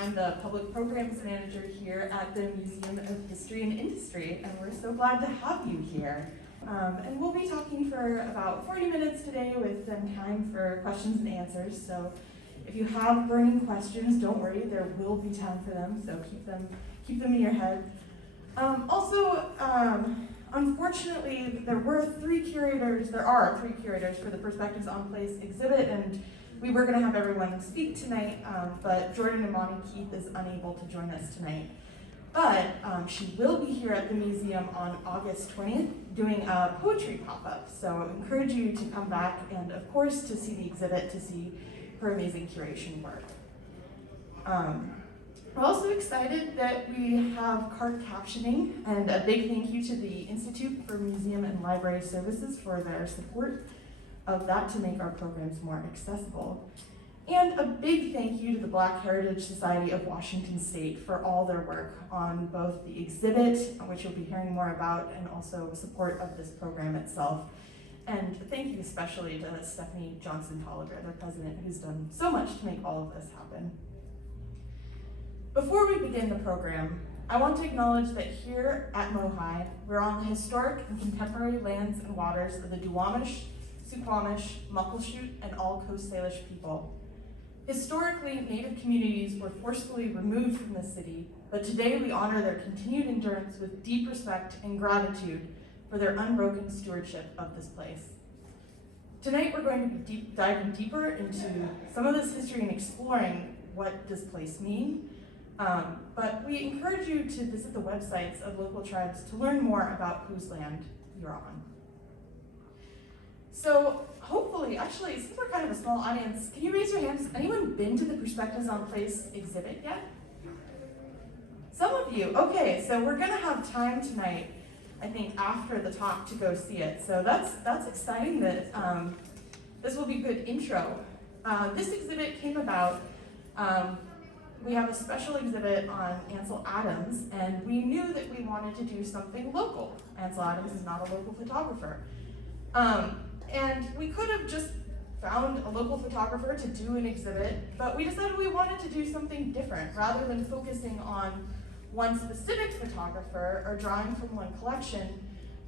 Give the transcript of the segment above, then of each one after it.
I'm the Public Programs Manager here at the Museum of History and Industry, and we're so glad to have you here. And we'll be talking for about 40 minutes today with then time for questions and answers. So if you have burning questions, don't worry, there will be time for them, so keep them in your head. Unfortunately, there are three curators for the Perspectives on Place exhibit, and we were going to have everyone speak tonight, but Jordan and Monty Keith is unable to join us tonight. But she will be here at the museum on August 20th doing a poetry pop-up, so I encourage you to come back and, of course, to see the exhibit, to see her amazing curation work. We're also excited that we have card captioning, and a big thank you to the Institute for Museum and Library Services for their support of that to make our programs more accessible. And a big thank you to the Black Heritage Society of Washington State for all their work on both the exhibit, which you'll be hearing more about, and also support of this program itself. And thank you especially to Stephanie Johnson-Tolliver, their president, who's done so much to make all of this happen. Before we begin the program, I want to acknowledge that here at MOHAI, we're on the historic and contemporary lands and waters of the Duwamish, Suquamish, Muckleshoot, and all Coast Salish people. Historically, Native communities were forcefully removed from the city, but today we honor their continued endurance with deep respect and gratitude for their unbroken stewardship of this place. Tonight we're going to be diving deeper into some of this history and exploring what does place mean, but we encourage you to visit the websites of local tribes to learn more about whose land you're on. So hopefully, actually, since we're kind of a small audience, can you raise your hands? Has anyone been to the Perspectives on Place exhibit yet? Some of you, okay, so we're gonna have time tonight, I think, after the talk to go see it. So that's exciting that this will be a good intro. This exhibit came about, we have a special exhibit on Ansel Adams, and we knew that we wanted to do something local. Ansel Adams is not a local photographer. And we could have just found a local photographer to do an exhibit, but we decided we wanted to do something different. Rather than focusing on one specific photographer or drawing from one collection,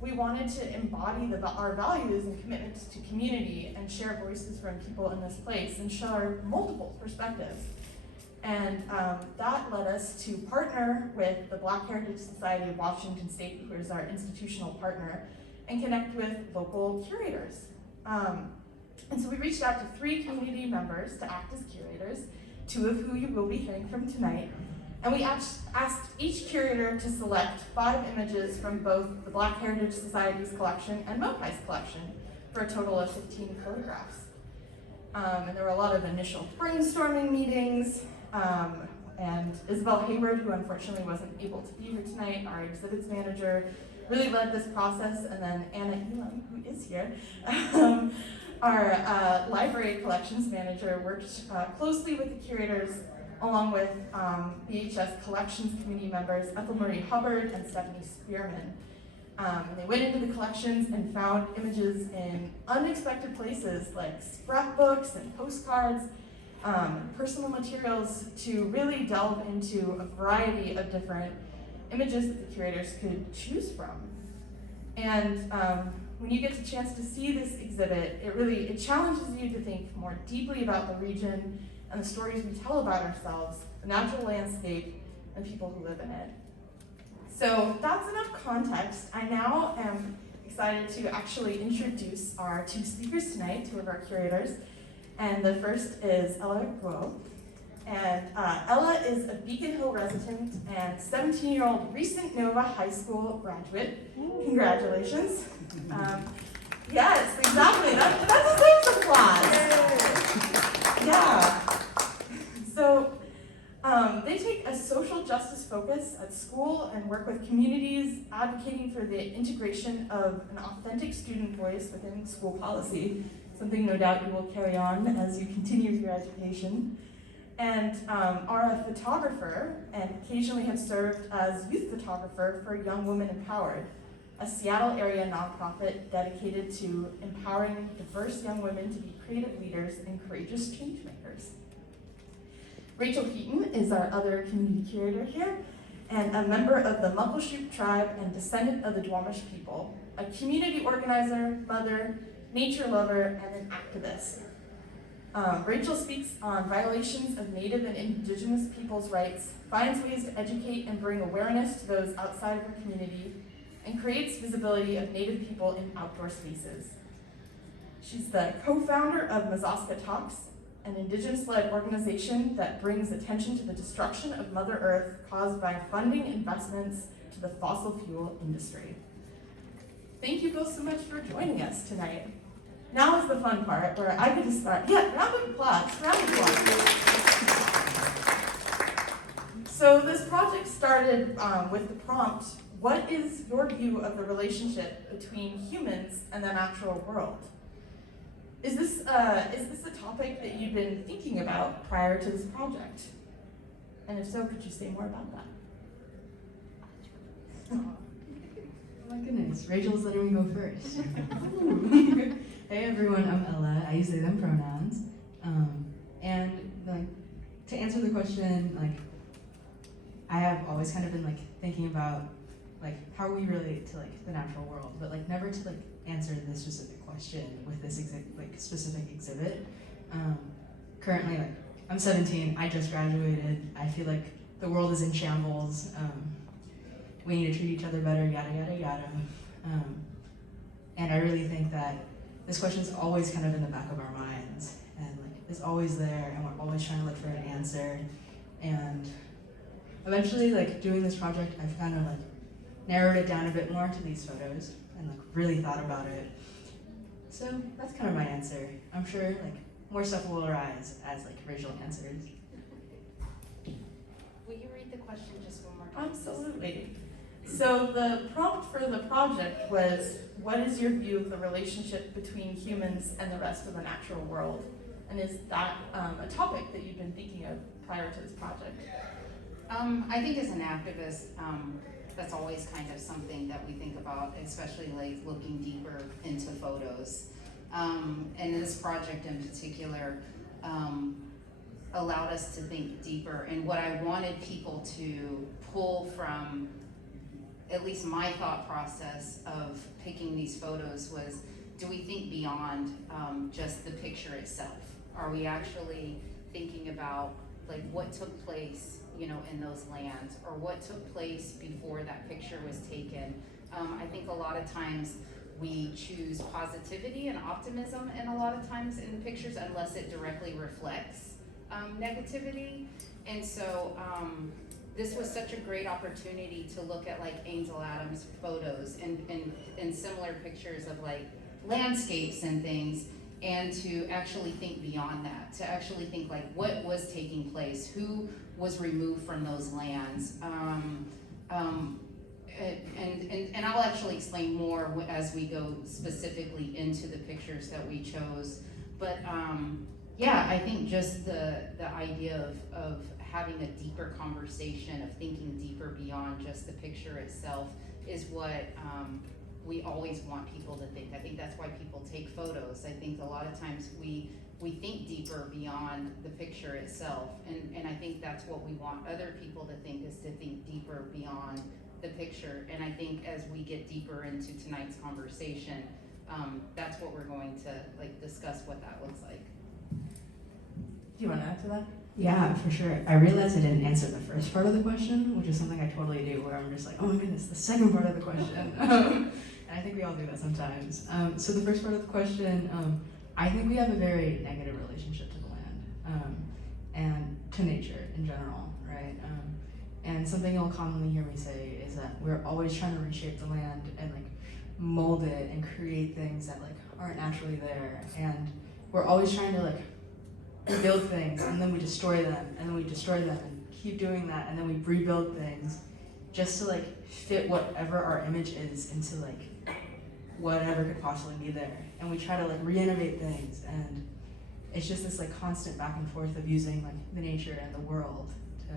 we wanted to embody our values and commitments to community and share voices from people in this place and share multiple perspectives. And that led us to partner with the Black Heritage Society of Washington State, who is our institutional partner, and connect with local curators. And so we reached out to 3 community members to act as curators, 2 of who you will be hearing from tonight. And we asked each curator to select 5 images from both the Black Heritage Society's collection and MOHAI's collection for a total of 15 photographs. And there were a lot of initial brainstorming meetings, and Isabel Hayward, who unfortunately wasn't able to be here tonight, our exhibits manager, really led this process, and then Anna Elam, who is here, our library collections manager, worked closely with the curators, along with BHS collections committee members Ethel Marie Hubbard and Stephanie Spearman. They went into the collections and found images in unexpected places like scrapbooks and postcards, personal materials, to really delve into a variety of different images that the curators could choose from. And when you get the chance to see this exhibit, it challenges you to think more deeply about the region and the stories we tell about ourselves, the natural landscape, and people who live in it. So that's enough context. I now am excited to actually introduce our 2 speakers tonight, 2 of our curators. And the first is Ella Guo. And Ella is a Beacon Hill resident and 17-year-old recent Nova High School graduate. Congratulations. Yes, exactly. That's a applause. Yeah. So they take a social justice focus at school and work with communities advocating for the integration of an authentic student voice within school policy, something no doubt you will carry on as you continue your education. And are a photographer and occasionally have served as youth photographer for Young Women Empowered, a Seattle area nonprofit dedicated to empowering diverse young women to be creative leaders and courageous change makers. Rachel Heaton is our other community curator here, and a member of the Muckleshoot tribe and descendant of the Duwamish people, a community organizer, mother, nature lover, and an activist. Rachel speaks on violations of Native and Indigenous peoples' rights, finds ways to educate and bring awareness to those outside of her community, and creates visibility of Native people in outdoor spaces. She's the co-founder of Mazaska Talks, an Indigenous-led organization that brings attention to the destruction of Mother Earth caused by funding investments to the fossil fuel industry. Thank you both so much for joining us tonight. Now is the fun part where I get to start. Yeah, round of applause, round of applause. So this project started with the prompt, what is your view of the relationship between humans and the natural world? Is this a topic that you've been thinking about prior to this project? And if so, could you say more about that? Oh my goodness, Rachel's letting me go first. Hey everyone, I'm Ella. I use they, them pronouns. To answer the question, I have always kind of been thinking about how we relate to the natural world, but never to answer this specific question with this specific exhibit. Currently, I'm 17. I just graduated. I feel like the world is in shambles. We need to treat each other better. Yada yada yada. And I really think that this question is always kind of in the back of our minds, and is always there, and we're always trying to look for an answer. And eventually, doing this project, I've kind of narrowed it down a bit more to these photos, and really thought about it. So that's kind of my answer. I'm sure more stuff will arise as Rachel answers. Will you read the question just one more time? Absolutely. So the prompt for the project was, what is your view of the relationship between humans and the rest of the natural world? And is that a topic that you've been thinking of prior to this project? I think as an activist, that's always kind of something that we think about, especially looking deeper into photos. And this project in particular allowed us to think deeper. And what I wanted people to pull from at least my thought process of picking these photos was, do we think beyond just the picture itself? Are we actually thinking about what took place, in those lands, or what took place before that picture was taken? I think a lot of times we choose positivity and optimism, and a lot of times in the pictures, unless it directly reflects negativity. And so this was such a great opportunity to look at Angel Adams' photos and similar pictures of landscapes and things, and to actually think beyond that, to actually think what was taking place, who was removed from those lands. And I'll actually explain more as we go specifically into the pictures that we chose. But yeah, I think just the idea of having a deeper conversation, of thinking deeper beyond just the picture itself, is what we always want people to think. I think that's why people take photos. I think a lot of times we think deeper beyond the picture itself, and I think that's what we want other people to think, is to think deeper beyond the picture. And I think as we get deeper into tonight's conversation, that's what we're going to discuss what that looks like. Do you want to add to that? Yeah, for sure. I realized I didn't answer the first part of the question, which is something I totally do, where I'm just oh my goodness, the second part of the question. And I think we all do that sometimes. So the first part of the question, I think we have a very negative relationship to the land and to nature in general, right? And something you'll commonly hear me say is that we're always trying to reshape the land and mold it and create things that aren't naturally there. And we're always trying to we build things, and then we destroy them, and then we destroy them, and keep doing that, and then we rebuild things just to fit whatever our image is into whatever could possibly be there. And we try to re-innovate things, and it's just this constant back and forth of using the nature and the world to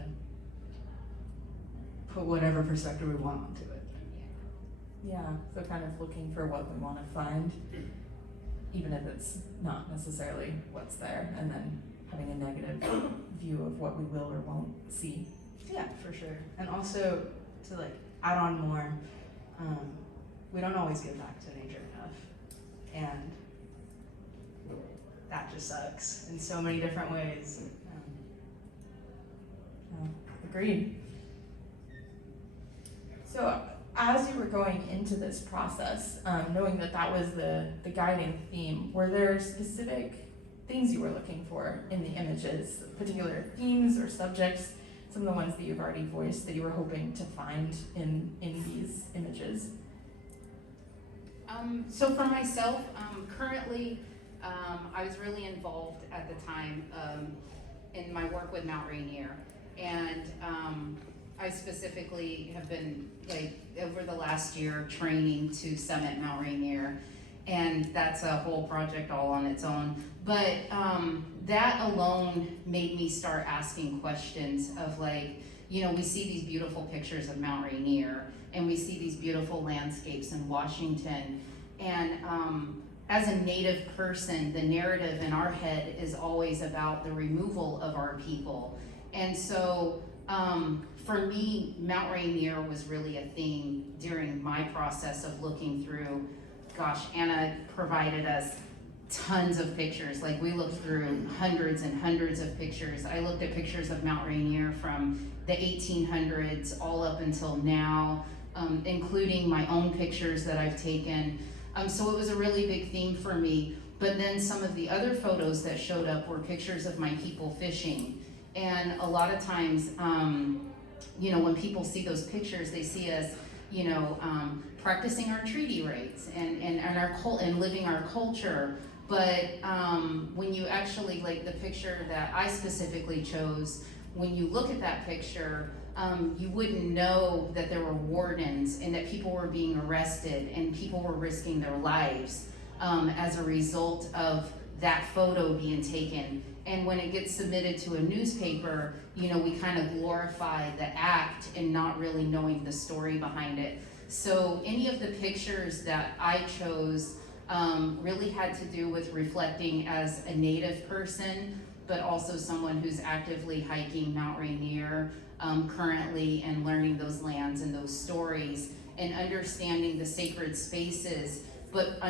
put whatever perspective we want onto it. Yeah, so kind of looking for what we want to find, even if it's not necessarily what's there, and then having a negative view of what we will or won't see. Yeah, for sure. And also to like add on more, we don't always give back to nature enough, and that just sucks in so many different ways. Agreed. So as you were going into this process, knowing that that was the guiding theme, were there specific things you were looking for in the images, particular themes or subjects, some of the ones that you've already voiced that you were hoping to find in these images? So for myself, currently, I was really involved at the time in my work with Mount Rainier, and I specifically have been, like, over the last year training to summit Mount Rainier, and that's a whole project all on its own. But that alone made me start asking questions of, like, you know, we see these beautiful pictures of Mount Rainier, and we see these beautiful landscapes in Washington, and as a Native person, the narrative in our head is always about the removal of our people. And so for me, Mount Rainier was really a theme during my process of looking through. Gosh, Anna provided us tons of pictures. Like, we looked through hundreds and hundreds of pictures. I looked at pictures of Mount Rainier from the 1800s all up until now, including my own pictures that I've taken. So it was a really big theme for me. But then some of the other photos that showed up were pictures of my people fishing. And a lot of times, you know, when people see those pictures, they see us, you know, practicing our treaty rights and living our culture. But when you actually, like the picture that I specifically chose, when you look at that picture, you wouldn't know that there were wardens and that people were being arrested and people were risking their lives as a result of that photo being taken. And when it gets submitted to a newspaper, you know, we kind of glorify the act and not really knowing the story behind it. So any of the pictures that I chose really had to do with reflecting as a Native person, but also someone who's actively hiking Mount Rainier currently and learning those lands and those stories and understanding the sacred spaces, but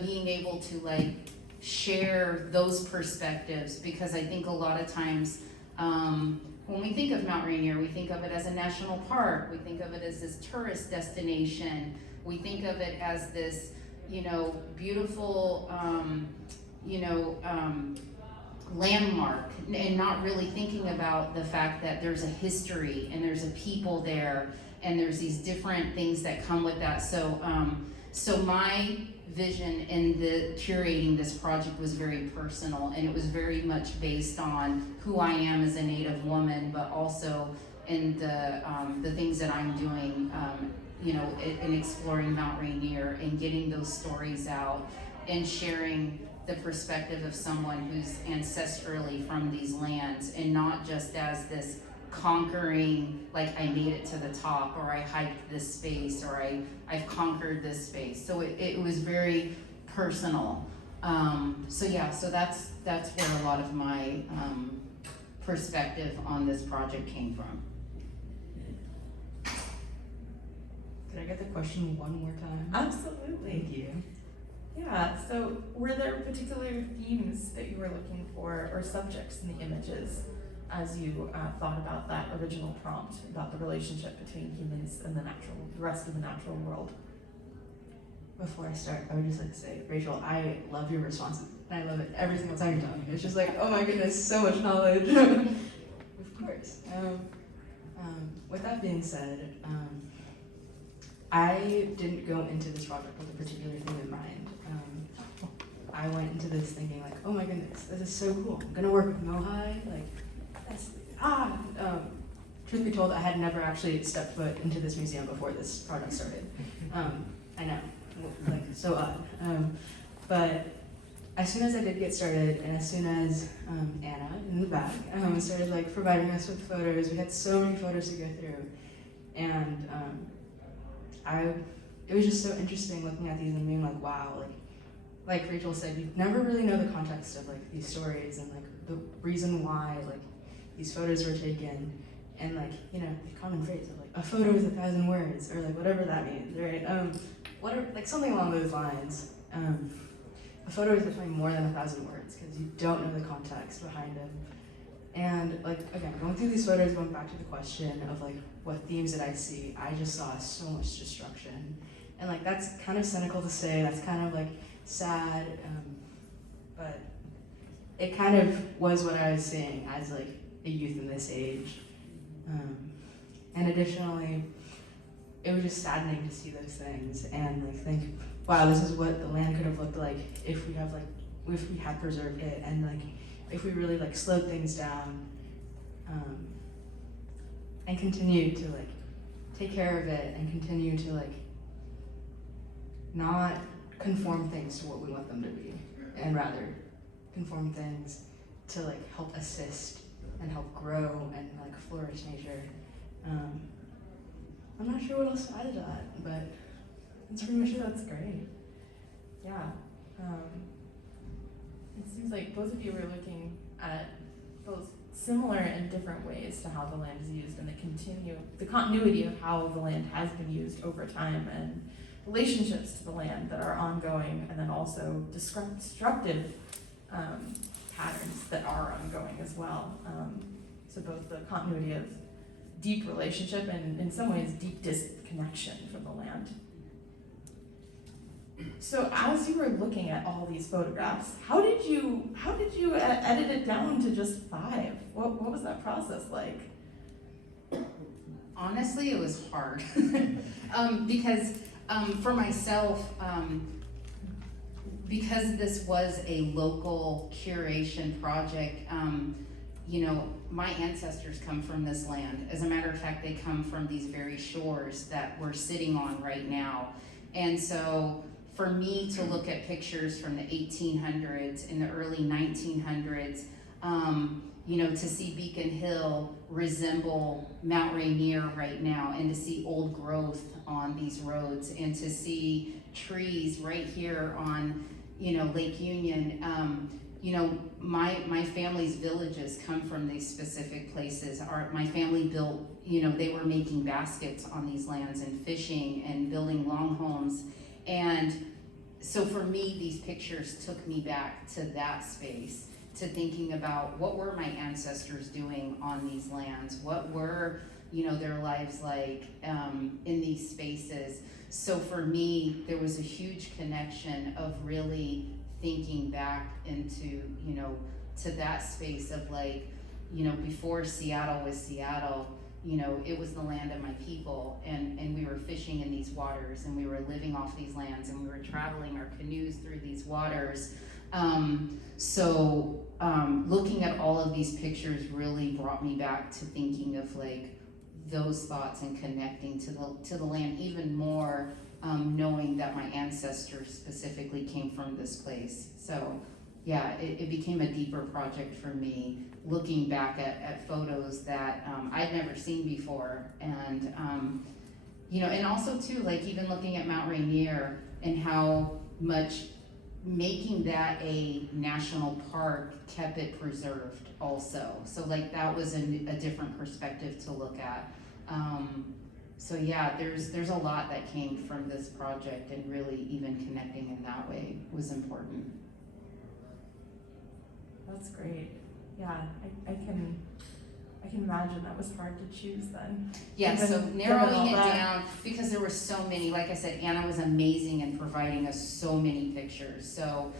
being able to, like, share those perspectives, because I think a lot of times when we think of Mount Rainier, we think of it as a national park, we think of it as this tourist destination, we think of it as this, you know, beautiful, landmark, and not really thinking about the fact that there's a history and there's a people there and there's these different things that come with that. So my vision in the curating this project was very personal, and it was very much based on who I am as a Native woman, but also in the things that I'm doing, you know, in exploring Mount Rainier and getting those stories out and sharing the perspective of someone who's ancestrally from these lands, and not just as this conquering, like, I made it to the top, or I hiked this space, or I've conquered this space. So it was very personal. So yeah, so that's where a lot of my perspective on this project came from. Could I get the question one more time? Absolutely. Thank you. Yeah, so were there particular themes that you were looking for, or subjects in the images, as you thought about that original prompt about the relationship between humans and the rest of the natural world? Before I start, I would just like to say, Rachel, I love your responses. I love it every single time you tell me. It's just like, oh my goodness, so much knowledge. Of course. With that being said, I didn't go into this project with a particular theme in mind. I went into this thinking, like, oh my goodness, this is so cool. I'm gonna work with MOHAI, like, truth be told, I had never actually stepped foot into this museum before this project started. I know, like, so odd. But as soon as I did get started, and as soon as Anna in the back started, like, providing us with photos, we had so many photos to go through, and it was just so interesting looking at these and being like, wow, like, like Rachel said, you never really know the context of like these stories and like the reason why like these photos were taken, and like, you know, the common phrase of like a photo is 1,000 words, or like whatever that means, right? Whatever, like something along those lines. A photo is definitely more than 1,000 words because you don't know the context behind it. And like, again, going through these photos, going back to the question of like, what themes did I see? I just saw so much destruction. And like, that's kind of cynical to say, that's kind of like sad, but it kind of was what I was seeing as like a youth in this age. And additionally, it was just saddening to see those things and like think, wow, this is what the land could have looked like if we had preserved it, and like if we really like slowed things down, and continued to like take care of it and continue to like not conform things to what we want them to be, and rather conform things to like help assist and help grow and like flourish nature. I'm not sure what else to add to that, but that's pretty much it. That's great. Yeah. It seems like both of you were looking at both similar and different ways to how the land is used, and the continuity of how the land has been used over time, and relationships to the land that are ongoing, and then also destructive patterns that are ongoing as well. So both the continuity of deep relationship and in some ways deep disconnection from the land. So as you were looking at all these photographs, how did you edit it down to just 5? What was that process like? Honestly, it was hard because for myself, because this was a local curation project, you know, my ancestors come from this land. As a matter of fact, they come from these very shores that we're sitting on right now. And so for me to look at pictures from the 1800s and the early 1900s, you know, to see Beacon Hill resemble Mount Rainier right now, and to see old growth on these roads, and to see trees right here on, you know, Lake Union. You know, my family's villages come from these specific places. My family built, you know, they were making baskets on these lands and fishing and building long homes. And so for me, these pictures took me back to that space, to thinking about what were my ancestors doing on these lands? What were, you know, their lives like in these spaces? So for me, there was a huge connection of really thinking back into, you know, to that space of like, you know, before Seattle was Seattle, you know, it was the land of my people, and we were fishing in these waters, and we were living off these lands, and we were traveling our canoes through these waters. Looking at all of these pictures really brought me back to thinking of like those thoughts and connecting to the land even more, knowing that my ancestors specifically came from this place. So yeah, it became a deeper project for me, looking back at photos that I'd never seen before. And you know, and also too, like even looking at Mount Rainier and how much making that a national park kept it preserved also. So like that was a different perspective to look at. So yeah, there's a lot that came from this project, and really even connecting in that way was important. That's great. Yeah, I can imagine that was hard to choose then. Yeah, Given- so given narrowing all it that. down, because there were so many, like I said, Anna was amazing in providing us so many pictures. So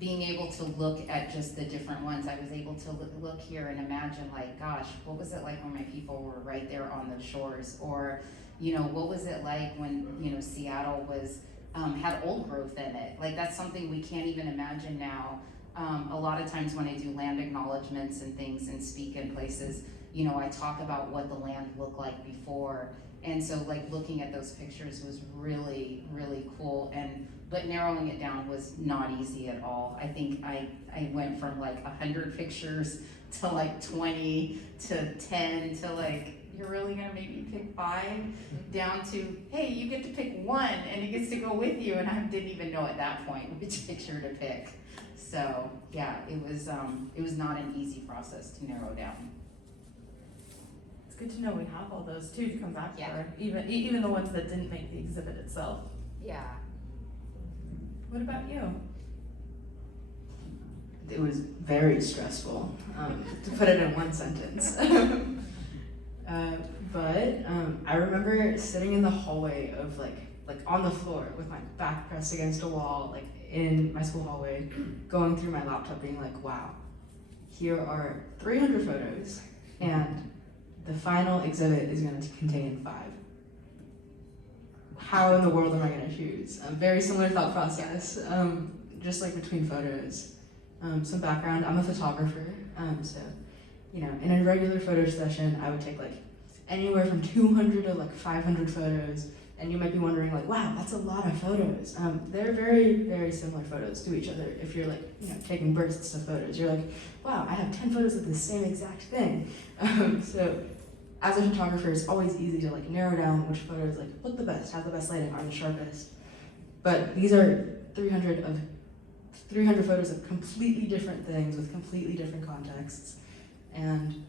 being able to look at just the different ones, I was able to look here and imagine like, gosh, what was it like when my people were right there on the shores? Or, you know, what was it like when, you know, Seattle was, had old growth in it? Like that's something we can't even imagine now. A lot of times when I do land acknowledgements and things and speak in places, you know, I talk about what the land looked like before. And so like looking at those pictures was really, really cool. But narrowing it down was not easy at all. I think I went from like 100 pictures to like 20 to 10 to like you're really gonna make me pick 5, down to, hey, you get to pick 1 and it gets to go with you, and I didn't even know at that point which picture to pick. So yeah, it was not an easy process to narrow down. It's good to know we have all those too to come back Yeah. for, even the ones that didn't make the exhibit itself. Yeah. What about you? It was very stressful, to put it in one sentence. But I remember sitting in the hallway of like on the floor with my back pressed against a wall, like in my school hallway, going through my laptop being like, wow, here are 300 photos and the final exhibit is going to contain 5. How in the world am I going to choose? A very similar thought process, just like between photos. Some background, I'm a photographer, so, you know, in a regular photo session, I would take like anywhere from 200 to like 500 photos, and you might be wondering like, wow, that's a lot of photos. They're very, very similar photos to each other. If you're like, you know, taking bursts of photos, you're like, wow, I have 10 photos of the same exact thing. So as a photographer, it's always easy to like narrow down which photos like look the best, have the best lighting, are the sharpest. But these are 300 photos of completely different things with completely different contexts. And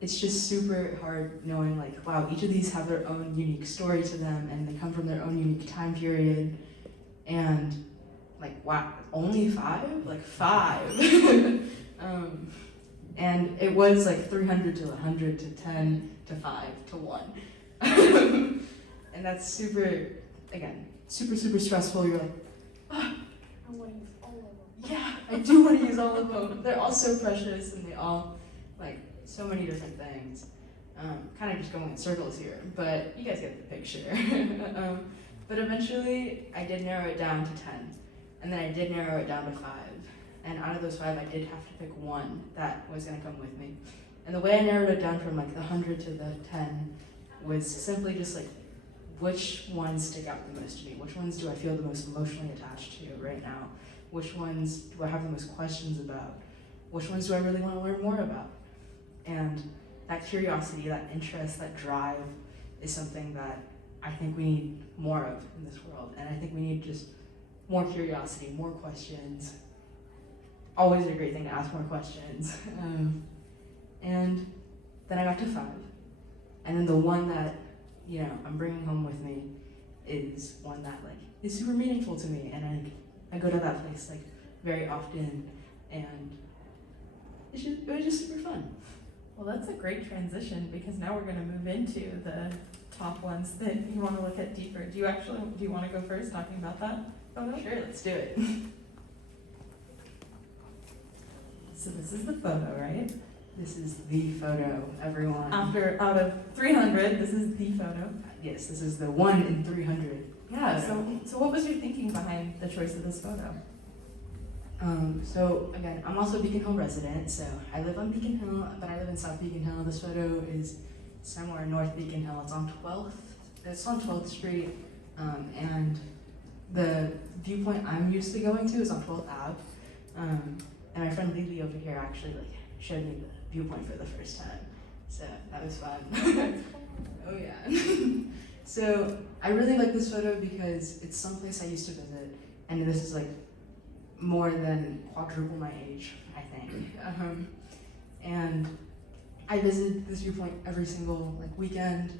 it's just super hard knowing like, wow, each of these have their own unique story to them and they come from their own unique time period. And like, wow, only 5? Like 5. And it was like 300 to 100 to 10 to 5 to 1. And that's super, again, super, super stressful. You're like, oh, I want to use all of them. yeah, I do want to use all of them. They're all so precious and they all, like, so many different things. Kind of just going in circles here, but you guys get the picture. But eventually, I did narrow it down to 10. And then I did narrow it down to 5. And out of those 5, I did have to pick 1 that was going to come with me. And the way I narrowed it down from like the 100 to the 10 was simply just like, which ones stick out the most to me? Which ones do I feel the most emotionally attached to right now? Which ones do I have the most questions about? Which ones do I really want to learn more about? And that curiosity, that interest, that drive is something that I think we need more of in this world. And I think we need just more curiosity, more questions. Always a great thing to ask more questions. And then I got to 5. And then the one that, you know, I'm bringing home with me is one that like is super meaningful to me. And I go to that place like very often, and it was just super fun. Well, that's a great transition because now we're going to move into the top ones that you want to look at deeper. Do you want to go first talking about that photo? Sure, let's do it. So this is the photo, right? This is the photo, everyone. Out of 300, this is the photo. Yes, this is the 1 in 300. Yeah, so what was your thinking behind the choice of this photo? So again, I'm also a Beacon Hill resident, so I live on Beacon Hill, but I live in South Beacon Hill. This photo is somewhere in North Beacon Hill. It's on 12th Street, and the viewpoint I'm used to going to is on 12th Ave. And my friend Lily over here actually like showed me the viewpoint for the first time, so that was fun. Oh yeah. So I really like this photo because it's someplace I used to visit, and this is like more than quadruple my age, I think. And I visit this viewpoint every single like weekend,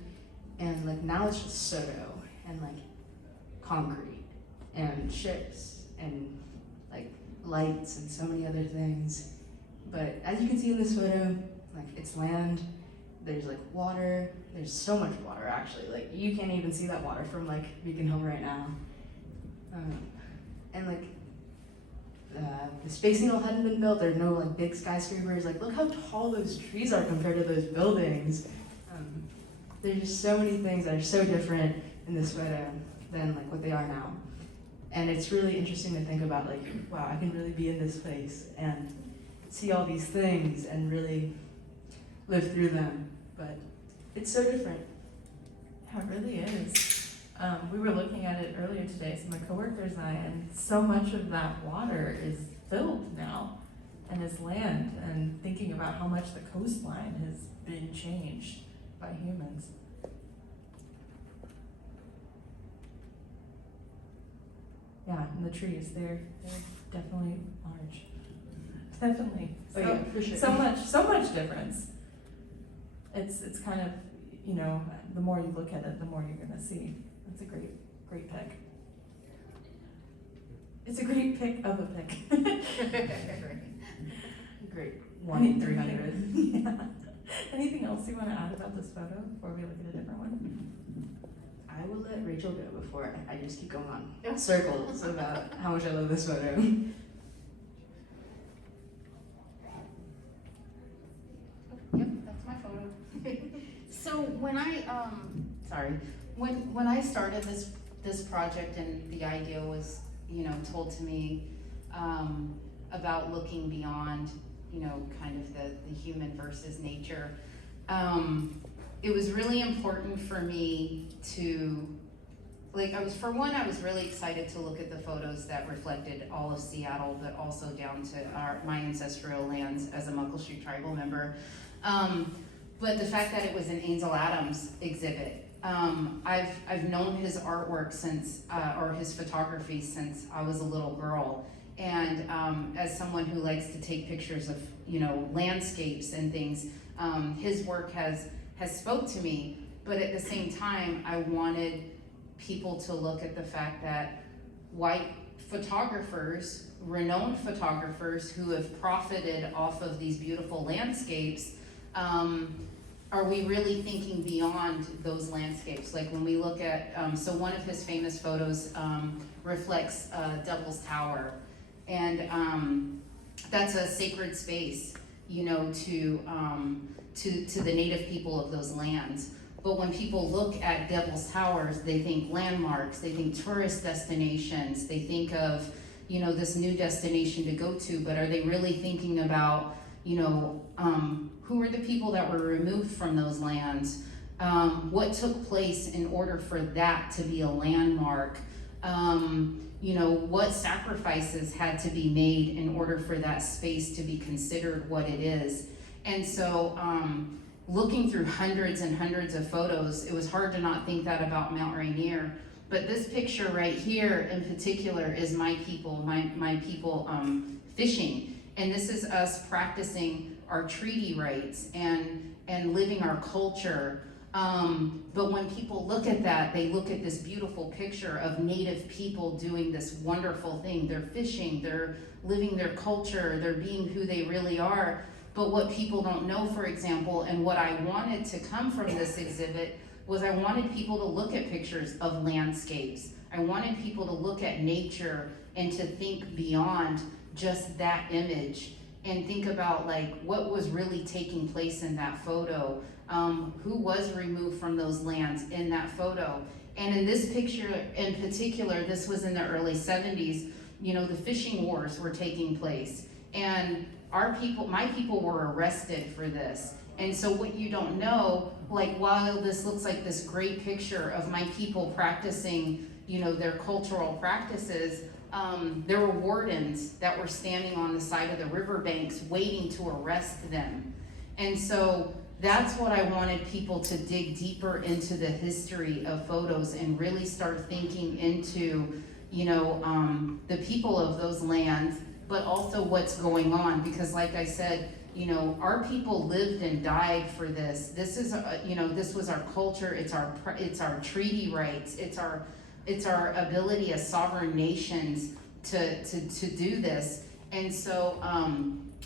and like now it's just Soto and like concrete and ships and like lights and so many other things. But as you can see in this photo, like it's land, there's like water, there's so much water actually, like you can't even see that water from like Beacon Hill right now. And like the Space Needle hadn't been built, there's no like big skyscrapers, like look how tall those trees are compared to those buildings. There's just so many things that are so different in this photo than like what they are now. And it's really interesting to think about like, wow, I can really be in this place and see all these things and really live through them. But it's so different. Yeah, it really is. We were looking at it earlier today, so my coworkers and I, and so much of that water is filled now and is land, and thinking about how much the coastline has been changed by humans. Yeah, and the trees, they're definitely large. Definitely. Oh yeah, for sure. So much difference. It's kind of, you know, the more you look at it, the more you're gonna see. That's a great pick. It's a great pick of a pick. Great. 1 in 300. Yeah. Anything else you want to add about this photo before we look at a different one? I will let Rachel go before I just keep going on circles about how much I love this photo. Yep, that's my photo. So when I started this project and the idea was, you know, told to me about looking beyond, you know, kind of the human versus nature, it was really important for me to, like, I was really excited to look at the photos that reflected all of Seattle, but also down to my ancestral lands as a Muckleshoot tribal member. But the fact that it was an Ansel Adams exhibit, I've known his artwork since, or his photography since I was a little girl. And as someone who likes to take pictures of, you know, landscapes and things, his work has spoke to me. But at the same time, I wanted people to look at the fact that white photographers, renowned photographers who have profited off of these beautiful landscapes, are we really thinking beyond those landscapes? Like when we look at, so one of his famous photos reflects Devil's Tower. And that's a sacred space, you know, to the native people of those lands. But when people look at Devil's Towers, they think landmarks, they think tourist destinations, they think of, you know, this new destination to go to, but are they really thinking about, you know, who are the people that were removed from those lands? What took place in order for that to be a landmark? You know, what sacrifices had to be made in order for that space to be considered what it is? And so, looking through hundreds and hundreds of photos, it was hard to not think that about Mount Rainier. But this picture right here in particular is my people fishing. And this is us practicing our treaty rights and living our culture. But when people look at that, they look at this beautiful picture of native people doing this wonderful thing. They're fishing, they're living their culture, they're being who they really are. But what people don't know, for example, and what I wanted to come from this exhibit was I wanted people to look at pictures of landscapes. I wanted people to look at nature and to think beyond just that image and think about like what was really taking place in that photo. Who was removed from those lands in that photo. And in this picture in particular, this was in the early 70s, you know, the fishing wars were taking place. And my people were arrested for this. And so what you don't know, like while this looks like this great picture of my people practicing, you know, their cultural practices, there were wardens that were standing on the side of the riverbanks waiting to arrest them. And so that's what I wanted people to dig deeper into the history of photos and really start thinking into, you know, the people of those lands, but also what's going on. Because like I said, you know, our people lived and died for this. This is, you know, this was our culture. It's our treaty rights. It's our ability as sovereign nations to do this. And so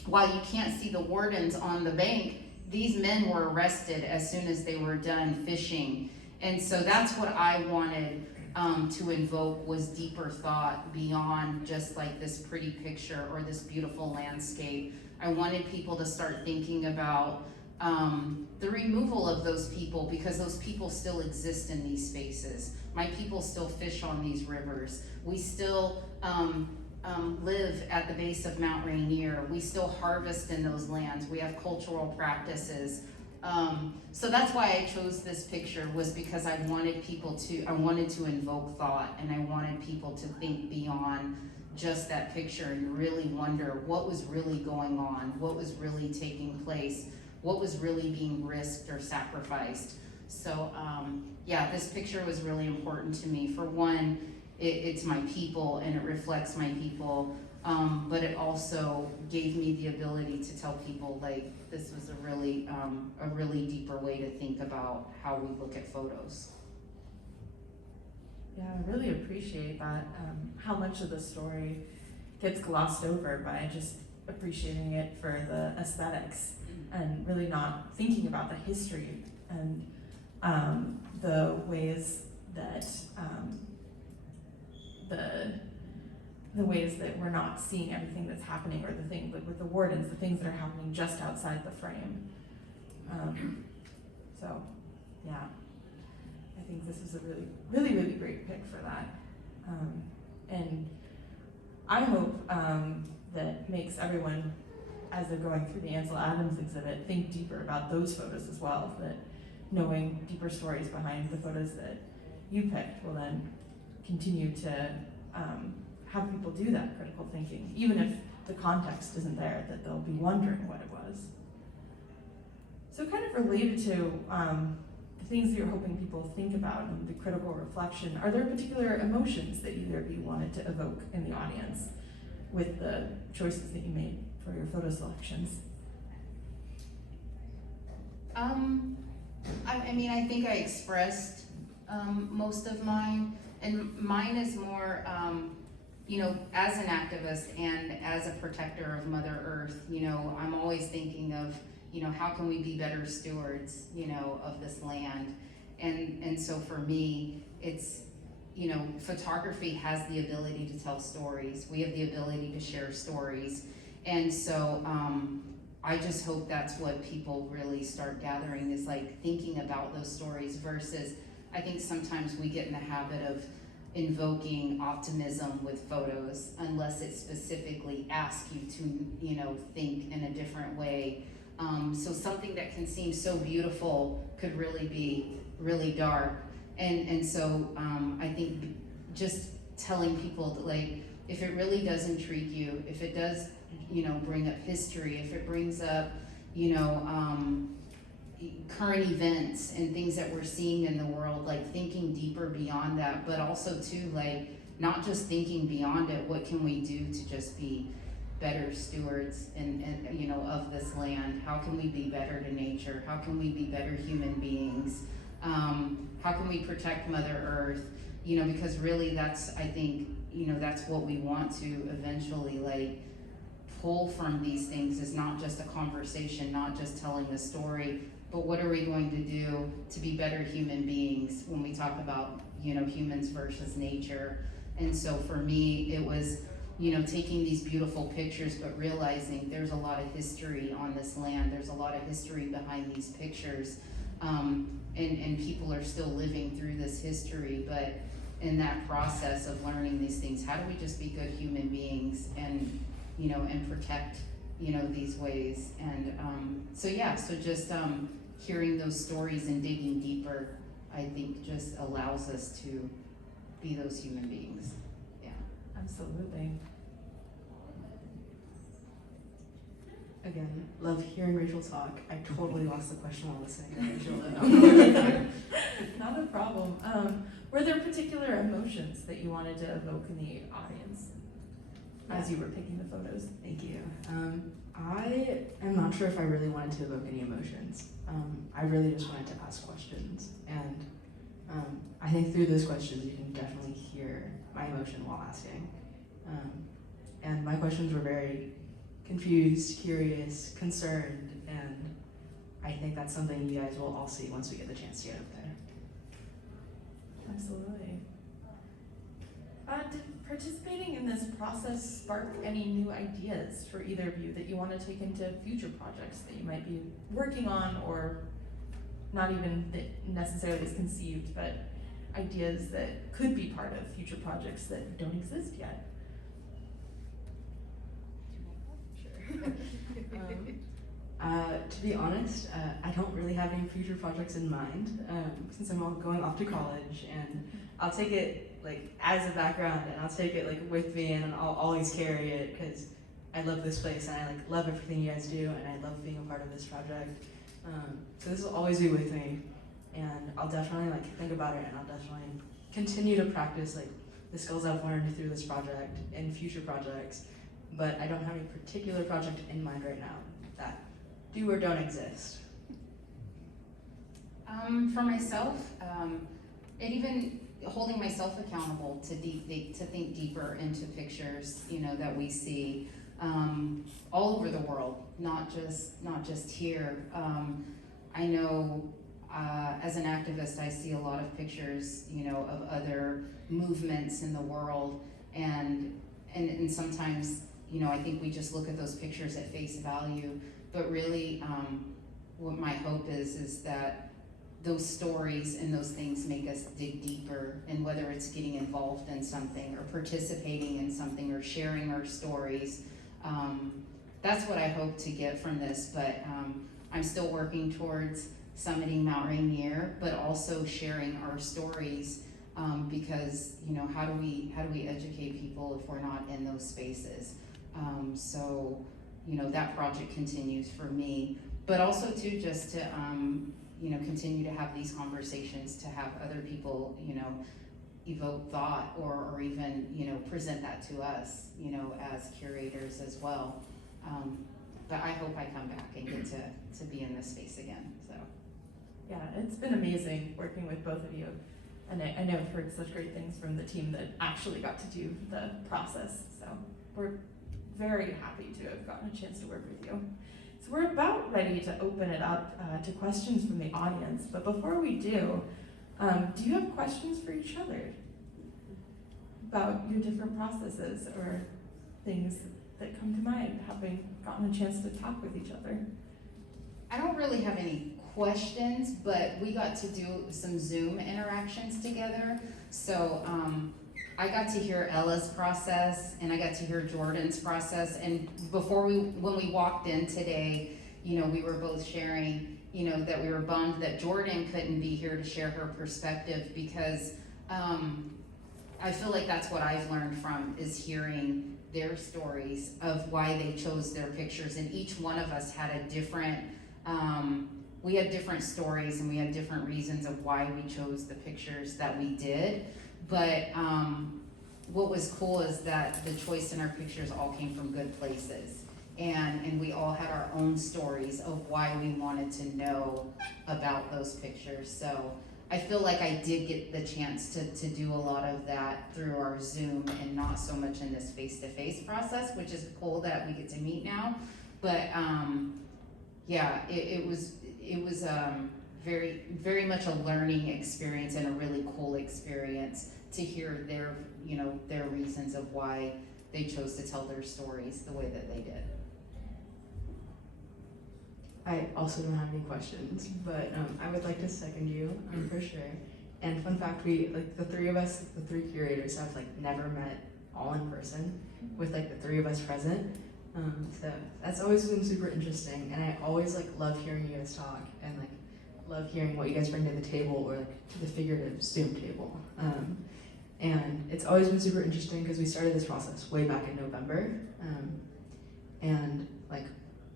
while you can't see the wardens on the bank, these men were arrested as soon as they were done fishing. And so that's what I wanted to invoke, was deeper thought beyond just like this pretty picture or this beautiful landscape. I wanted people to start thinking about the removal of those people, because those people still exist in these spaces. My people still fish on these rivers. We still live at the base of Mount Rainier. We still harvest in those lands. We have cultural practices. So that's why I chose this picture, was because I wanted to invoke thought, and I wanted people to think beyond just that picture and really wonder what was really going on, what was really taking place, what was really being risked or sacrificed. So yeah, this picture was really important to me. For one, it's my people and it reflects my people, but it also gave me the ability to tell people like this was a really deeper way to think about how we look at photos. Yeah, I really appreciate that, how much of the story gets glossed over by just appreciating it for the aesthetics and really not thinking about the history and the ways that the ways that we're not seeing everything that's happening, or the thing like with the wardens, the things that are happening just outside the frame. So yeah, I think this is a really great pick for that, and I hope that makes everyone, as they're going through the Ansel Adams exhibit, think deeper about those photos as well, that knowing deeper stories behind the photos that you picked will then continue to have people do that critical thinking, even if the context isn't there, that they'll be wondering what it was. So kind of related to the things that you're hoping people think about and the critical reflection, are there particular emotions that either of you wanted to evoke in the audience with the choices that you made for your photo selections? I mean, I think I expressed most of mine, and mine is more, you know, as an activist and as a protector of Mother Earth, you know, I'm always thinking of, you know, how can we be better stewards, you know, of this land? And so for me, it's, you know, photography has the ability to tell stories. We have the ability to share stories. And so I just hope that's what people really start gathering, is like thinking about those stories versus, I think sometimes we get in the habit of invoking optimism with photos unless it specifically asks you to, you know, think in a different way. So something that can seem so beautiful could really be really dark. And so I think just telling people that, like, if it really does intrigue you, if it does, you know, bring up history, if it brings up, you know, current events and things that we're seeing in the world, like thinking deeper beyond that, but also too, like, not just thinking beyond it, what can we do to just be better stewards and you know, of this land? How can we be better to nature? How can we be better human beings? How can we protect Mother Earth? You know, because really that's, I think, you know, that's what we want to eventually, like, pull from these things, is not just a conversation, not just telling the story, but what are we going to do to be better human beings when we talk about, you know, humans versus nature. And so for me, it was, you know, taking these beautiful pictures, but realizing there's a lot of history on this land. There's a lot of history behind these pictures. And people are still living through this history, but in that process of learning these things, how do we just be good human beings and, you know, and protect, you know, these ways? And so yeah, so just hearing those stories and digging deeper, I think just allows us to be those human beings. Yeah. Absolutely. Again, love hearing Rachel talk. I totally lost the question while listening to Rachel. Not a problem. Were there particular emotions that you wanted to evoke in the audience as you were picking the photos? Thank you. I am not sure if I really wanted to evoke any emotions. I really just wanted to ask questions. And I think through those questions, you can definitely hear my emotion while asking. And my questions were very confused, curious, concerned, and I think that's something you guys will all see once we get the chance to get up there. Absolutely. Did participating in this process spark any new ideas for either of you that you want to take into future projects that you might be working on, or not even that necessarily is conceived, but ideas that could be part of future projects that don't exist yet? To be honest, I don't really have any future projects in mind, since I'm all going off to college, and I'll take it like as a background, and I'll take it like with me, and I'll always carry it because I love this place and I like love everything you guys do, and I love being a part of this project. So this will always be with me, and I'll definitely like think about it, and I'll definitely continue to practice like the skills I've learned through this project in future projects. But I don't have any particular project in mind right now that do or don't exist. For myself, and even holding myself accountable to think deeper into pictures, you know, that we see all over the world, not just here. I know as an activist, I see a lot of pictures, you know, of other movements in the world, and sometimes, you know, I think we just look at those pictures at face value, but really, what my hope is that those stories and those things make us dig deeper, and whether it's getting involved in something or participating in something or sharing our stories, that's what I hope to get from this. But I'm still working towards summiting Mount Rainier, but also sharing our stories, because, you know, how do we educate people if we're not in those spaces? So, you know, that project continues for me, but also too, just to you know, continue to have these conversations, to have other people, you know, evoke thought, or even, you know, present that to us, you know, as curators as well. But I hope I come back and get to be in this space again, so. Yeah, it's been amazing working with both of you. And I know I've heard such great things from the team that actually got to do the process. So we're very happy to have gotten a chance to work with you. So we're about ready to open it up to questions from the audience. But before we do you have questions for each other about your different processes or things that come to mind, having gotten a chance to talk with each other? I don't really have any questions, but we got to do some Zoom interactions together. So I got to hear Ella's process, and I got to hear Jordan's process. And when we walked in today, you know, we were both sharing, you know, that we were bummed that Jordan couldn't be here to share her perspective, because I feel like that's what I've learned from, is hearing their stories of why they chose their pictures. And each one of us had a different, we had different stories, and we had different reasons of why we chose the pictures that we did. But what was cool is that the choice in our pictures all came from good places. And we all had our own stories of why we wanted to know about those pictures. So I feel like I did get the chance to do a lot of that through our Zoom, and not so much in this face-to-face process, which is cool that we get to meet now. But yeah, it was very, very much a learning experience, and a really cool experience to hear their, you know, their reasons of why they chose to tell their stories the way that they did. I also don't have any questions, but I would like to second you, for sure. And fun fact, we, like, the three of us, the three curators, have like never met all in person, with like the three of us present. So that's always been super interesting, and I always like love hearing you guys talk, and like love hearing what you guys bring to the table, or like to the figurative Zoom table. And it's always been super interesting, because we started this process way back in November, and like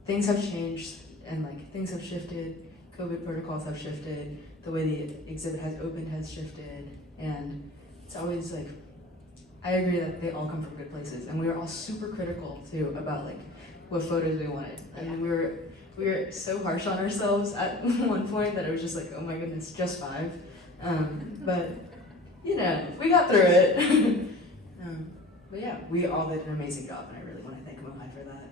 things have changed, and like things have shifted, COVID protocols have shifted, the way the exhibit has opened has shifted, and it's always like, I agree that they all come from good places, and we were all super critical too about like what photos we wanted. And we were so harsh on ourselves at one point that it was just like, oh my goodness, just 5. But you know, we got through it. But yeah, we all did an amazing job, and I really want to thank MOHAI for that.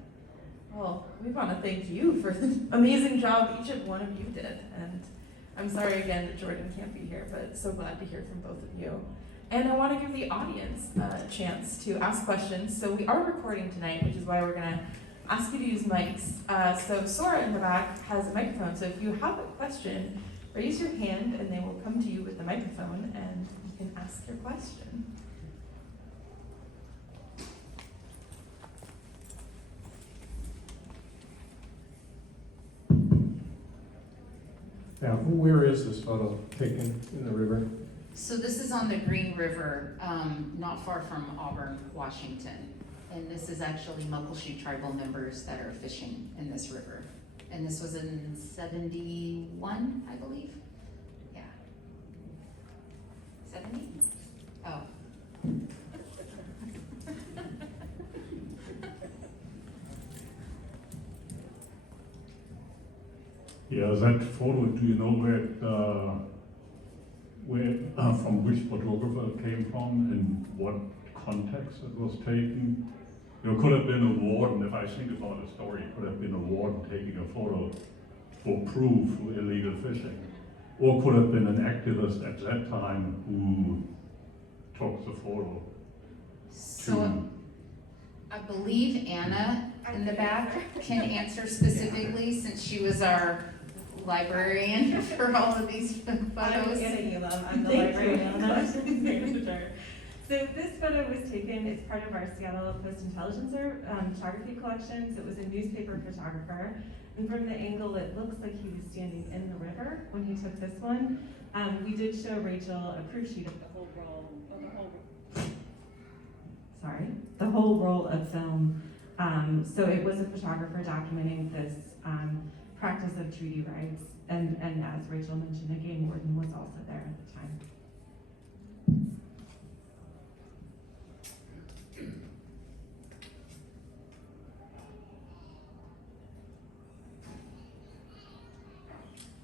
Well, we want to thank you for the amazing job each one of you did. And I'm sorry again that Jordan can't be here, but so glad to hear from both of you. And I want to give the audience a chance to ask questions. So we are recording tonight, which is why we're going to ask you to use mics. So Sora in the back has a microphone. So if you have a question, raise your hand and they will come to you with the microphone, and you can ask your question. Now, where is this photo taken in the river? So this is on the Green River, not far from Auburn, Washington. And this is actually Muckleshoot tribal members that are fishing in this river. And this was in 71, I believe. Yeah. 70? Oh. Yeah, that photo, do you know from which photographer it came from and what context it was taken? You know, could have been a warden, if I think about the story, it could have been a warden taking a photo for proof of illegal fishing. Or could have been an activist at that time who took the photo. So I believe Anna in the back can answer specifically since she was our librarian for all of these I'm photos. Anna Elam, I'm the librarian on the manager. So this photo was taken, it's part of our Seattle Post-Intelligencer photography collection. So it was a newspaper photographer. And from the angle, it looks like he was standing in the river when he took this one. We did show Rachel a proof sheet of the whole roll, the whole roll of film. So it was a photographer documenting this practice of treaty rights. And as Rachel mentioned, a game warden was also there at the time.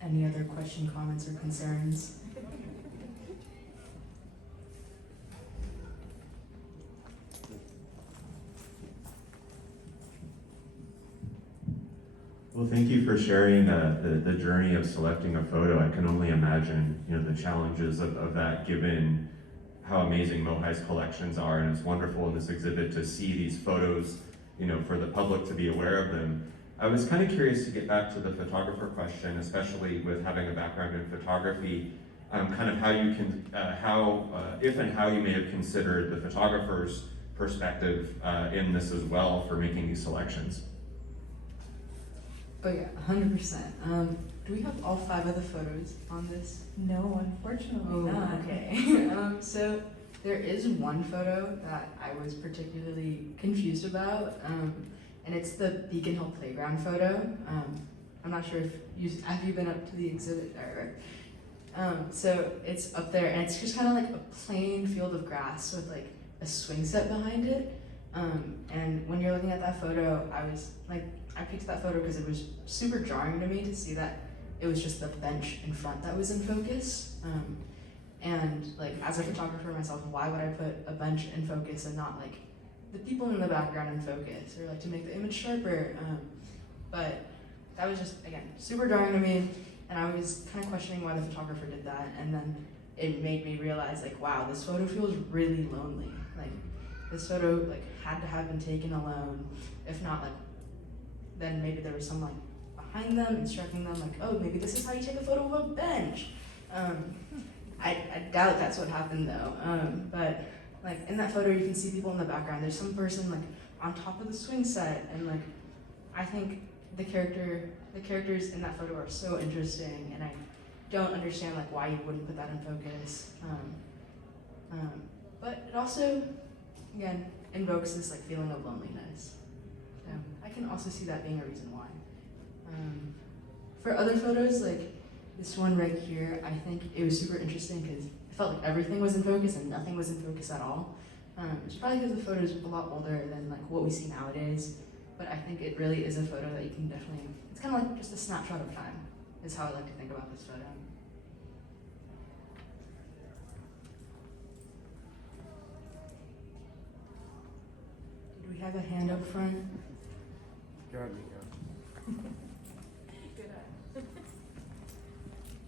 Any other question, comments, or concerns? Well, thank you for sharing the journey of selecting a photo. I can only imagine, you know, the challenges of that, given how amazing MOHAI's collections are, and it's wonderful in this exhibit to see these photos, you know, for the public to be aware of them. I was kind of curious to get back to the photographer question, especially with having a background in photography, kind of how you can, if and how you may have considered the photographer's perspective in this as well for making these selections. Oh yeah, 100%. Do we have all 5 of the photos on this? No, unfortunately not. Okay. So there is one photo that I was particularly confused about, and it's the Beacon Hill Playground photo. I'm not sure if have you been up to the exhibit there? So it's up there, and it's just kind of like a plain field of grass with like a swing set behind it. And when you're looking at that photo, I picked that photo because it was super jarring to me to see that it was just the bench in front that was in focus. And like as a photographer myself, why would I put a bench in focus and not like the people in the background in focus, or like to make the image sharper? But that was just, again, super jarring to me, and I was kind of questioning why the photographer did that, and then it made me realize like, wow, this photo feels really lonely. Like this photo like had to have been taken alone. If not, like then maybe there was someone like behind them instructing them like, oh, maybe this is how you take a photo of a bench. I doubt that's what happened though. But like in that photo, you can see people in the background. There's some person like on top of the swing set, and like I think the characters in that photo are so interesting, and I don't understand like why you wouldn't put that in focus. But it also, again, invokes this like feeling of loneliness. So I can also see that being a reason why. For other photos, like this one right here, I think it was super interesting because it felt like everything was in focus and nothing was in focus at all. It's probably because the photo is a lot older than like what we see nowadays, but I think it really is a photo that you can definitely, it's kind of like just a snapshot of time, is how I like to think about this photo. Did we have a hand up front? Got me.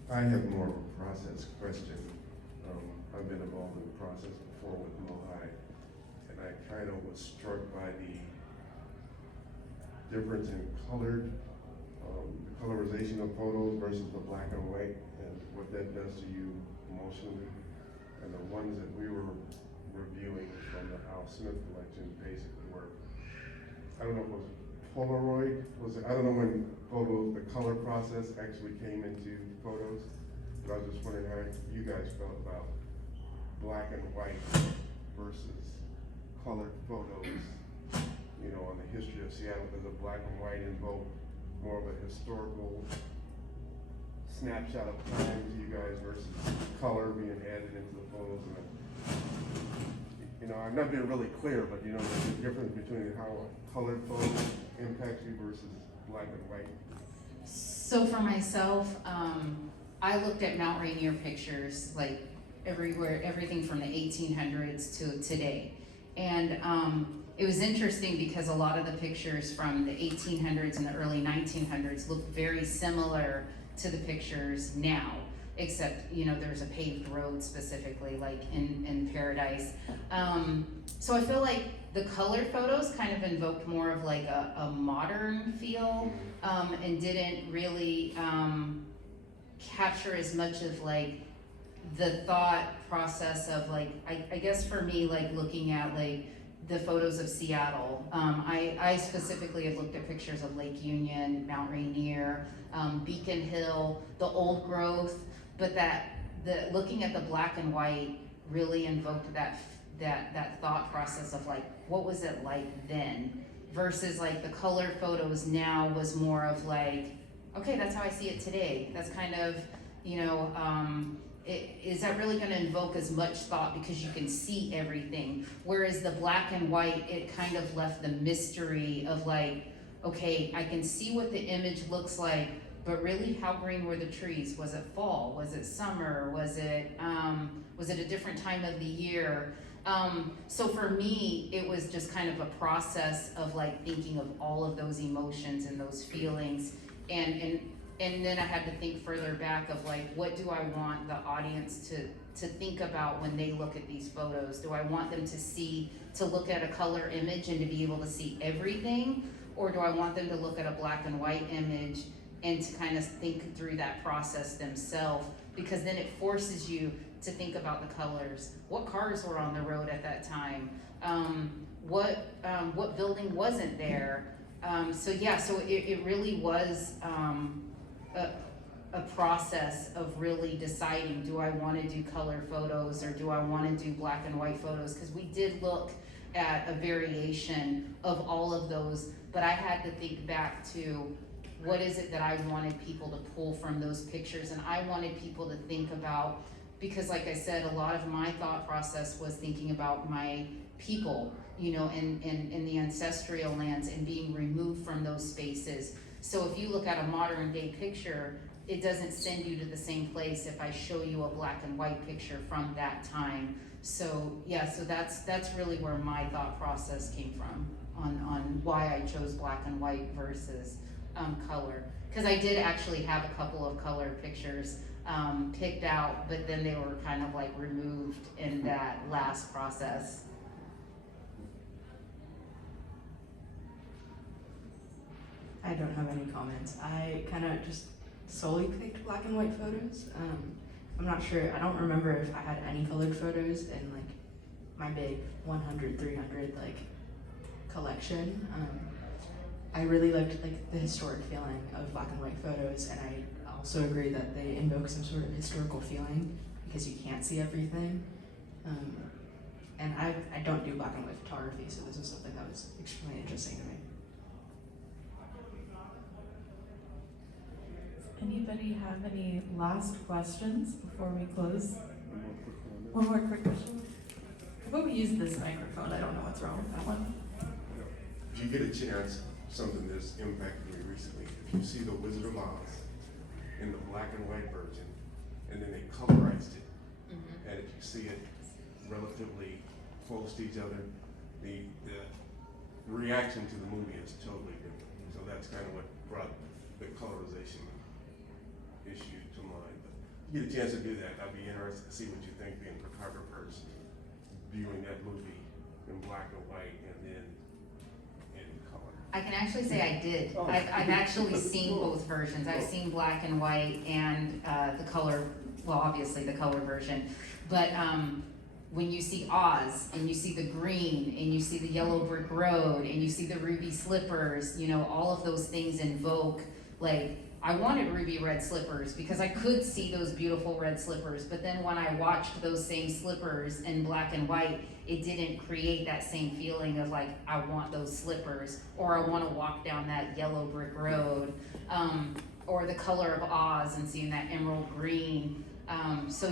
I have more of a process question. I've been involved in the process before with MOHAI, and I kind of was struck by the difference in the colorization of photos versus the black and white, and what that does to you emotionally. And the ones that we were reviewing from the Al Smith collection basically were, I don't know if it was Polaroid, I don't know when the color process actually came into photos, but I was just wondering how you guys felt about black and white versus colored photos, you know, on the history of Seattle, because the black and white invoked more of a historical snapshot of time to you guys versus color being added into the photos? And I'm not being really clear, but there's a difference between how a colored photo impacts you versus black and white. So for myself, I looked at Mount Rainier pictures like everywhere, everything from the 1800s to today. And it was interesting because a lot of the pictures from the 1800s and the early 1900s look very similar to the pictures now, except, there's a paved road specifically, like in Paradise. So I feel like the color photos kind of invoked more of like a modern feel, and didn't really capture as much of like the thought process of like, I guess for me, like looking at like the photos of Seattle. I specifically have looked at pictures of Lake Union, Mount Rainier, Beacon Hill, the old growth, but looking at the black and white really invoked that thought process of like, what was it like then? Versus like the color photos now was more of like, okay, that's how I see it today. That's kind of, is that really going to invoke as much thought because you can see everything? Whereas the black and white, it kind of left the mystery of like, okay, I can see what the image looks like, but really how green were the trees? Was it fall? Was it summer? Was it a different time of the year? So for me, it was just kind of a process of like thinking of all of those emotions and those feelings, and then I had to think further back of like, what do I want the audience to think about when they look at these photos? Do I want them to look at a color image and to be able to see everything? Or do I want them to look at a black and white image and to kind of think through that process themselves? Because then it forces you to think about the colors. What cars were on the road at that time? What building wasn't there? So it really was a process of really deciding, do I want to do color photos or do I want to do black and white photos? Because we did look at a variation of all of those, but I had to think back to what is it that I wanted people to pull from those pictures, and I wanted people to think about, because like I said, a lot of my thought process was thinking about my people, in the ancestral lands and being removed from those spaces. So if you look at a modern day picture, it doesn't send you to the same place if I show you a black and white picture from that time. So that's really where my thought process came from on why I chose black and white versus color. Because I did actually have a couple of color pictures picked out, but then they were kind of like removed in that last process. I don't have any comments. I kind of just solely picked black and white photos. I'm not sure, I don't remember if I had any colored photos in like my big 100, 300 like collection. I really liked like the historic feeling of black and white photos, and I also agree that they invoke some sort of historical feeling because you can't see everything. And I don't do black and white photography, so this was something that was extremely interesting to me. Anybody have any last questions before we close? One more quick question. How about we use this microphone? I don't know what's wrong with that one. If you get a chance, something that's impacted me recently, if you see the Wizard of Oz in the black and white version, and then they colorized it, and if you see it relatively close to each other, the reaction to the movie is totally different. So that's kind of what brought the colorization issue to mind. But if you get a chance to do that, I'd be interested to see what you think, being photographers viewing that movie in black and white and then in color. I can actually say I did. I've actually seen both versions. I've seen black and white and the color, well, obviously the color version. But when you see Oz and you see the green and you see the yellow brick road and you see the ruby slippers, all of those things invoke, like, I wanted ruby red slippers because I could see those beautiful red slippers, but then when I watched those same slippers in black and white, it didn't create that same feeling of like, I want those slippers, or I want to walk down that yellow brick road, or the color of Oz and seeing that emerald green. So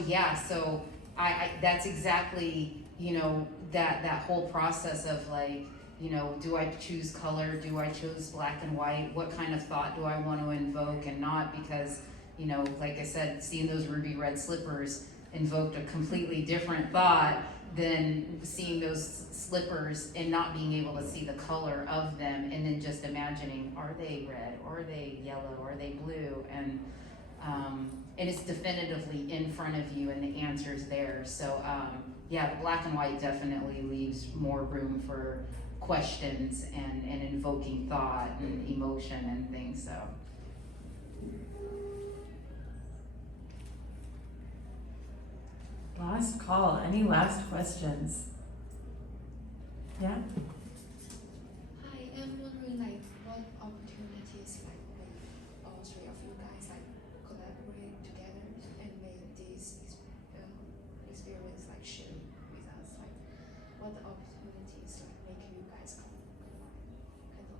I that's exactly, you know, that whole process of like, you know, do I choose color? Do I choose black and white? What kind of thought do I want to invoke? And not because, you know, like I said, seeing those ruby red slippers invoked a completely different thought than seeing those slippers and not being able to see the color of them, and then just imagining, are they red, or are they yellow, or are they blue? And it's definitively in front of you and the answer's there. So yeah, the black and white definitely leaves more room for questions and invoking thought and emotion and things. So Last call. Any last questions? Yeah? Hi, I'm wondering like what opportunities like with all three of you guys like collaborate together and make this experience like share with us, like what the opportunities like make you guys combine kind of.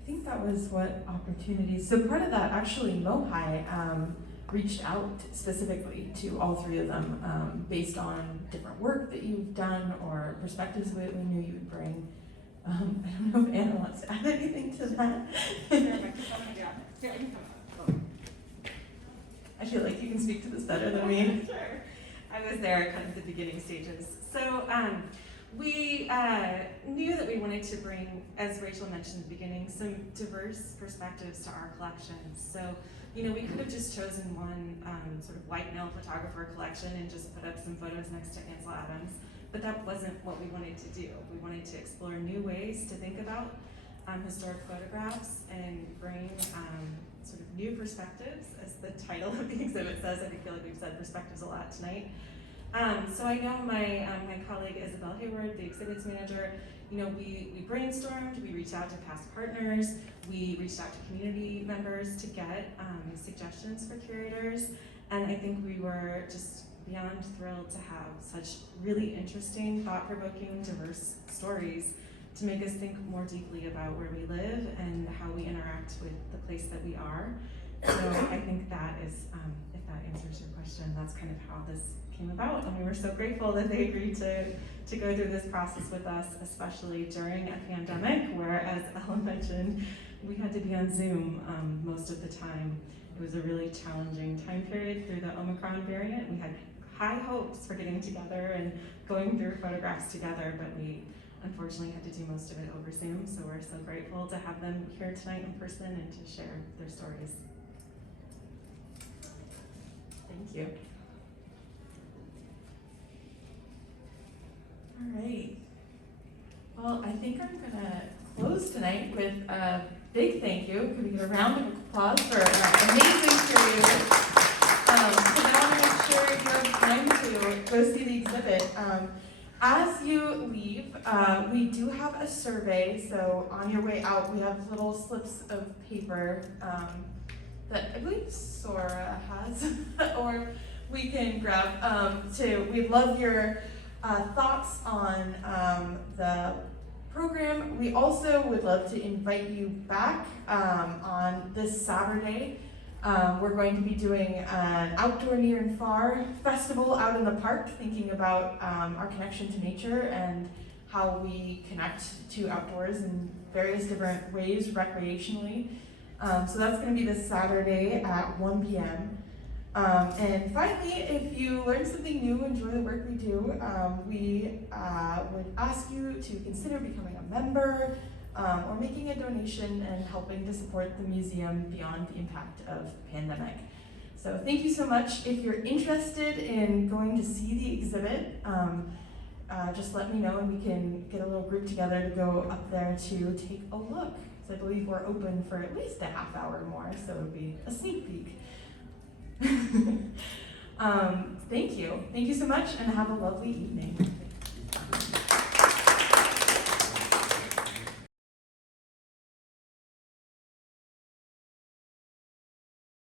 I think that was what opportunities. So part of that, actually, MOHAI reached out specifically to all three of them based on different work that you've done or perspectives that we knew you would bring. I don't know if Anna wants to add anything to that. I feel like you can speak to this better than me. Sure. I was there kind of the beginning stages. So we knew that we wanted to bring, as Rachel mentioned at the beginning, some diverse perspectives to our collections. So, you know, we could have just chosen one sort of white male photographer collection and just put up some photos next to Ansel Adams, but that wasn't what we wanted to do. We wanted to explore new ways to think about historic photographs and bring sort of new perspectives, as the title of the exhibit says. I feel like we've said perspectives a lot tonight. So I know my colleague Isabel Hayward, the exhibits manager, you know, we brainstormed, we reached out to past partners, we reached out to community members to get suggestions for curators, and I think we were just beyond thrilled to have such really interesting, thought-provoking, diverse stories to make us think more deeply about where we live and how we interact with the place that we are. So I think that is, if that answers your question, that's kind of how this came about, and we were so grateful that they agreed to go through this process with us, especially during a pandemic where, as Ellen mentioned, we had to be on Zoom most of the time. It was a really challenging time period through the Omicron variant. We had high hopes for getting together and going through photographs together, but we unfortunately had to do most of it over Zoom, so we're so grateful to have them here tonight in person and to share their stories. Thank you. All right. Well, I think I'm gonna close tonight with a big thank you. Can we get a round of applause for our amazing curators? So now I'm gonna make sure you have time to go see the exhibit. As you leave, we do have a survey, so on your way out, we have little slips of paper that I believe Sora has, or we can grab. We'd love your thoughts on the program. We also would love to invite you back on this Saturday. We're going to be doing an outdoor near and far festival out in the park, thinking about our connection to nature and how we connect to outdoors in various different ways recreationally. So that's going to be this Saturday at 1 p.m. And finally, if you learn something new, enjoy the work we do, we would ask you to consider becoming a member or making a donation and helping to support the museum beyond the impact of the pandemic. So thank you so much. If you're interested in going to see the exhibit, just let me know and we can get a little group together to go up there to take a look. So I believe we're open for at least a half hour more, so it'll be a sneak peek. Thank you. Thank you so much and have a lovely evening.